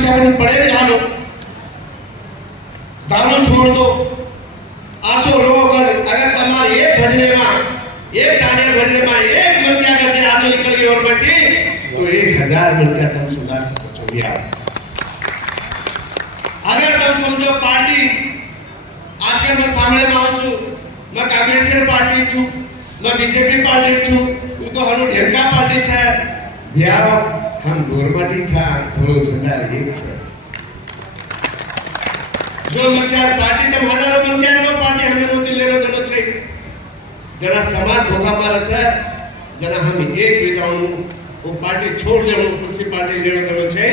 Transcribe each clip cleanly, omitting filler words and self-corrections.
55 पढ़े जानो, दारू छोड़ दो, आचो लोगों का अगर तुम्हारे एक भजने में एक टांडे भजने में एक मिनट करके आचो निकल गई और बची तो 1000 मिनट तुम सुधार सको છો यार। अगर तुम समझो पार्टी आजकल मैं सामने में आऊं છું, मैं कांग्रेस पार्टी છું, मैं बीजेपी पार्टी છું, હું તો હनु ઢેરકા પાર્ટી છે ભ્યાવ हम गोरमाटी छा थोड़ो झंडा एक છે जो मंत्यार पार्टी ते हजारों मंत्यार नो पार्टी हमें नोती लेनो देनो છે जना समाज धोखा मारे છે जना हम एक विटाणु वो पार्टी छोड़ देनो दूसरी पार्टी लेनो देनो છે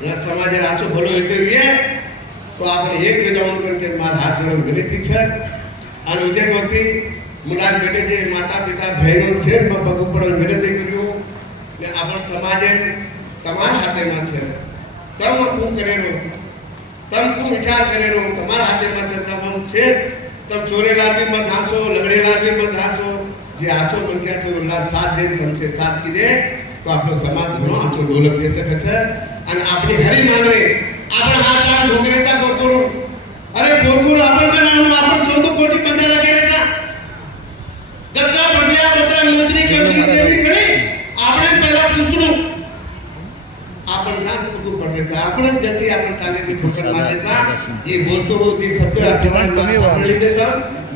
जना समाज आछो भलो हेतो विये तो आपने एक विटाणु करके मार हाथ जोड़ो विनती છે અને ઉજે વખતે મુલાક બેટે જે માતા પિતા બહેનો છે પગ ઉપર વિનતી કર્યો ને આપણ સમાજે તમારા હાથેમાં છે તમ હું કરેલો તમ હું વિચાર કરેલો તમારા હાથેમાં છે તમ છે તો ચોરેલા भी मत हासो लंगड़ेला भी मत हासो जे आछो मंक्या છે ઉલ્લાર સાથ દે તમસે સાથ કીધે તો આપણો સમાજ ઘણો આછો ડેવલપ થઈ શકે છે અને આપણી હરી માંગણી આપણે હાથ આ ઢોકરેતા કોકોરો અરે કોકોરો આપણે નાનું આપણે 14 કોટી બંદા લગાડેતા ગદ્દા બદલ્યા પત્ર મંત્રી કંત્રી દેવી ખરી આપણે પહેલા પૂછવું अपन नाम को पढ़ रहे थे अपन जल्दी अपन टांगे की ठोकर मार लेता ये बोलते हो थी सत्य अपन कमी वाली देता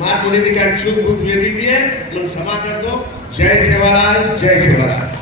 मार बोले थी क्या शुभ बुक वेटी भी है मन क्षमा कर दो जय सेवालाल जय सेवालाल।